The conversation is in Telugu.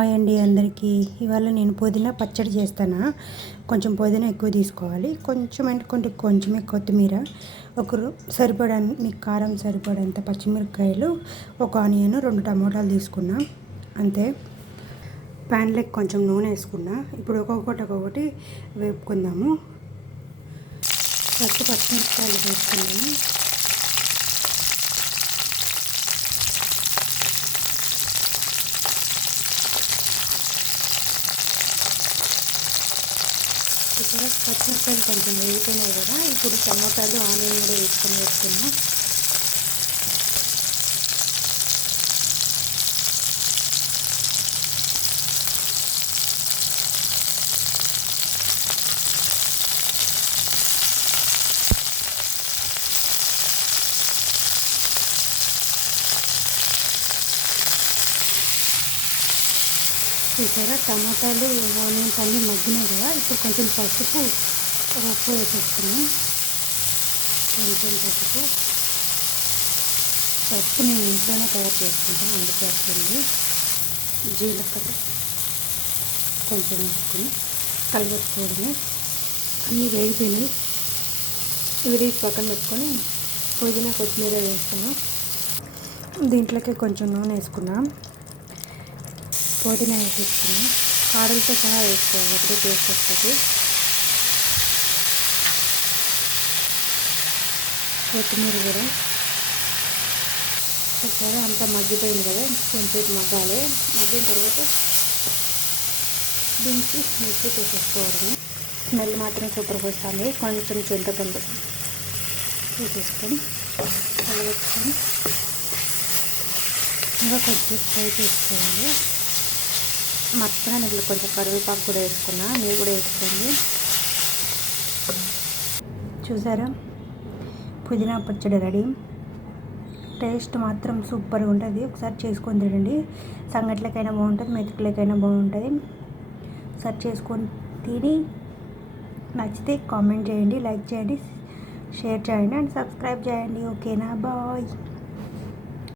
హాయ్ అండి అందరికీ. ఇవాళ నేను పుదీనా పచ్చడి చేస్తాను. కొంచెం పుదీనా ఎక్కువ తీసుకోవాలి, కొంచెమే కొత్తిమీర, సరిపడా మీకు కారం సరిపడంత పచ్చిమిరపకాయలు, ఒక ఆనియన్, 2 టమాటాలు తీసుకున్నా అంతే. ప్యాన్లోకి కొంచెం నూనె వేసుకున్నా. ఇప్పుడు ఒక్కొక్కటి వేపుకుందాము. ఫస్ట్ పచ్చిమిరపకాయలు వేసుకున్నాము. ఇక్కడ పచ్చిమిరపకాయలు కొంచెం వేగిపోయినాయి కదా, ఇప్పుడు టమాటాలు, ఆనియన్ కూడా వేసుకొని వేసుకున్నాం. చూసారా, టమాటాలు, ఆనియన్స్ అన్నీ మగ్గినాయి కదా. ఇప్పుడు కొంచెం పసుపు, ఉప్పు వేసేసుకున్నాం. పసుపు నేను ఇంట్లోనే తయారు చేసుకుంటాను, అందుకే వస్తుంది. జీలకర్ర కొంచెం వేసుకుని కలుపుకోవడమే. అన్నీ వేగిపోయినాయి. ఇవి పక్కన పెట్టుకొని పుదీనా, కొత్తిమీర వేసుకున్నాం. దీంట్లోకి కొంచెం నూనె వేసుకున్నాం. పుదీనా వేసేసుకున్నాం. కాడలతో సహా వేసుకోవాలి, అప్పుడే టేస్ట్ వస్తుంది. కొత్తిమీర కూడా ఒకసారి అంతా మగ్గిపోయింది కదా, కొంచెం మగ్గాలి. మగ్గిన తర్వాత దించి మిక్సీ వేసేసుకోవడమే. స్మెల్ మాత్రం సూపర్గా వస్తుంది. కొంచెం చింతపండు వేసేసుకొని కలబెట్టుకొని ఇంకా కొంచెం ఫ్రై చేసుకోవాలి. మర్చిపోయినా నీళ్ళు కొంచెం కరివేపాకు కూడా వేసుకున్నా, మీరు కూడా వేసుకోండి. చూసారా, పుదీనా పచ్చడి రెడీ. టేస్ట్ మాత్రం సూపర్గా ఉంటుంది. ఒకసారి చేసుకొని తినండి. సంగట్లకైనా బాగుంటుంది, మెతుకులకైనా బాగుంటుంది. ఒకసారి చేసుకొని తిని నచ్చితే కామెంట్ చేయండి, లైక్ చేయండి, షేర్ చేయండి అండ్ సబ్స్క్రైబ్ చేయండి. ఓకేనా, బాయ్.